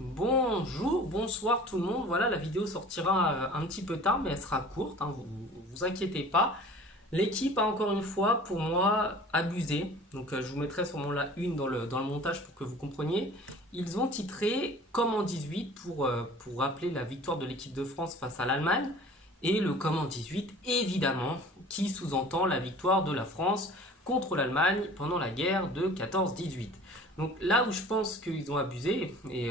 Bonjour, bonsoir tout le monde. Voilà, la vidéo sortira un petit peu tard, mais elle sera courte, hein, vous inquiétez pas. L'équipe a encore une fois, pour moi, abusé. Donc je vous mettrai sûrement la une dans le montage pour que vous compreniez. Ils ont titré comme en 18 pour rappeler la victoire de l'équipe de France face à l'Allemagne. Et le comme en 18, évidemment, qui sous-entend la victoire de la France contre l'Allemagne pendant la guerre de 14-18. Donc là où je pense qu'ils ont abusé, et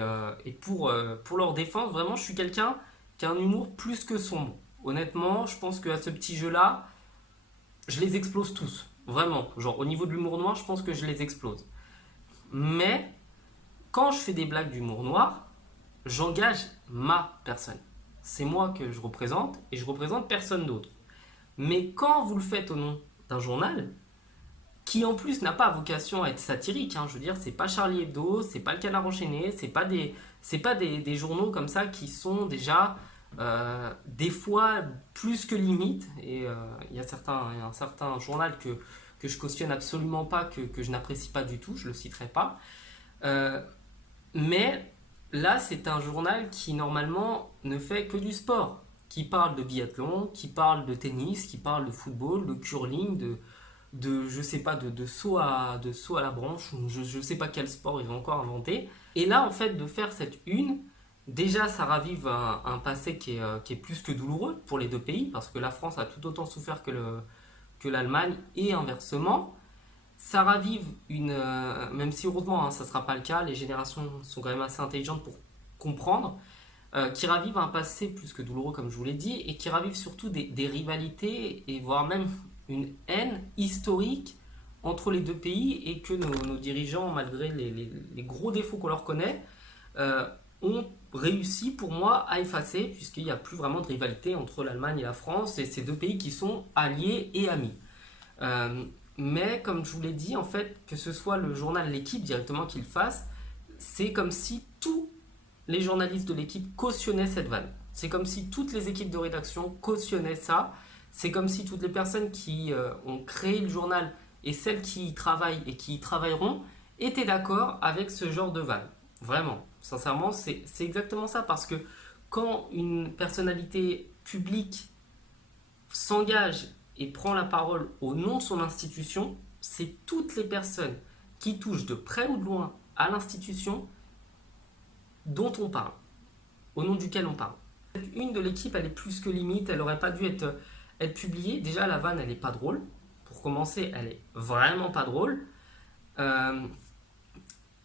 pour leur défense, vraiment, je suis quelqu'un qui a un humour plus que sombre. Honnêtement, je pense qu'à ce petit jeu-là, je les explose tous. Vraiment. Genre, au niveau de l'humour noir, je pense que je les explose. Mais, quand je fais des blagues d'humour noir, j'engage ma personne. C'est moi que je représente et je représente personne d'autre. Mais quand vous le faites au nom d'un journal, qui en plus n'a pas vocation à être satirique, hein, je veux dire, c'est pas Charlie Hebdo, c'est pas le Canard enchaîné, c'est pas des journaux comme ça qui sont déjà des fois plus que limite. Et il y a un certain journal que je cautionne absolument pas, que je n'apprécie pas du tout, je le citerai pas. Euh, mais là, c'est un journal qui normalement ne fait que du sport, qui parle de biathlon, qui parle de tennis, qui parle de football, de curling, de je sais pas, de saut à la branche, ou je sais pas quel sport ils ont encore inventé. Et là, en fait, de faire cette une, déjà, ça ravive un passé qui est plus que douloureux pour les deux pays, parce que la France a tout autant souffert que l'Allemagne, et inversement. Ça ravive même si heureusement, hein, ça ne sera pas le cas, les générations sont quand même assez intelligentes pour comprendre, qui ravive un passé plus que douloureux, comme je vous l'ai dit, et qui ravive surtout des rivalités, et voire même une haine historique entre les deux pays, et que nos dirigeants, malgré les gros défauts qu'on leur connaît, euh, ont réussi pour moi à effacer, puisqu'il n'y a plus vraiment de rivalité entre l'Allemagne et la France, et ces deux pays qui sont alliés et amis. Euh, mais comme je vous l'ai dit, en fait, que ce soit le journal L'équipe directement qui le fasse, c'est comme si tous les journalistes de l'équipe cautionnaient cette vanne. C'est comme si toutes les équipes de rédaction cautionnaient ça. C'est comme si toutes les personnes qui ont créé le journal et celles qui y travaillent et qui y travailleront étaient d'accord avec ce genre de vanne. Vraiment, sincèrement, c'est exactement ça. Parce que quand une personnalité publique s'engage et prend la parole au nom de son institution, c'est toutes les personnes qui touchent de près ou de loin à l'institution dont on parle, au nom duquel on parle. Une de l'équipe, elle est plus que limite, elle aurait pas dû être publiée. Déjà, la vanne, elle est pas drôle. Pour commencer, elle est vraiment pas drôle. Euh,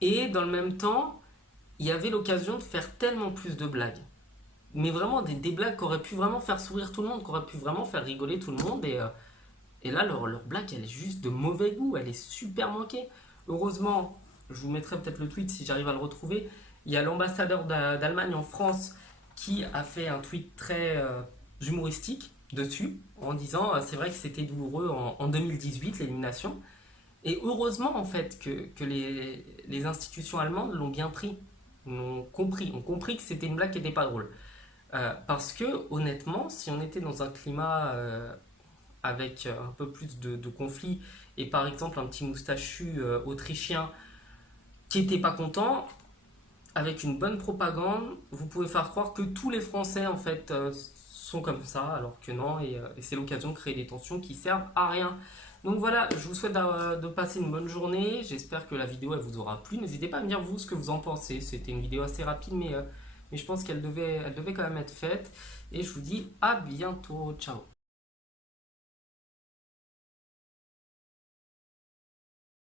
et dans le même temps, il y avait l'occasion de faire tellement plus de blagues. Mais vraiment des blagues qui auraient pu vraiment faire sourire tout le monde, qui auraient pu vraiment faire rigoler tout le monde. Et là, leur blague, elle est juste de mauvais goût, elle est super manquée. Heureusement, je vous mettrai peut-être le tweet si j'arrive à le retrouver. Il y a l'ambassadeur d'Allemagne en France qui a fait un tweet très humoristique dessus, en disant c'est vrai que c'était douloureux en 2018, l'élimination. Et heureusement, en fait, que les institutions allemandes l'ont bien pris, ont compris que c'était une blague qui n'était pas drôle. Parce que, honnêtement, si on était dans un climat avec un peu plus de conflits, et par exemple un petit moustachu autrichien qui n'était pas content, avec une bonne propagande, vous pouvez faire croire que tous les Français en fait sont comme ça, alors que non, et c'est l'occasion de créer des tensions qui servent à rien. Donc voilà, je vous souhaite de passer une bonne journée, j'espère que la vidéo elle vous aura plu, n'hésitez pas à me dire vous ce que vous en pensez, c'était une vidéo assez rapide mais je pense qu'elle devait quand même être faite, et je vous dis à bientôt, ciao.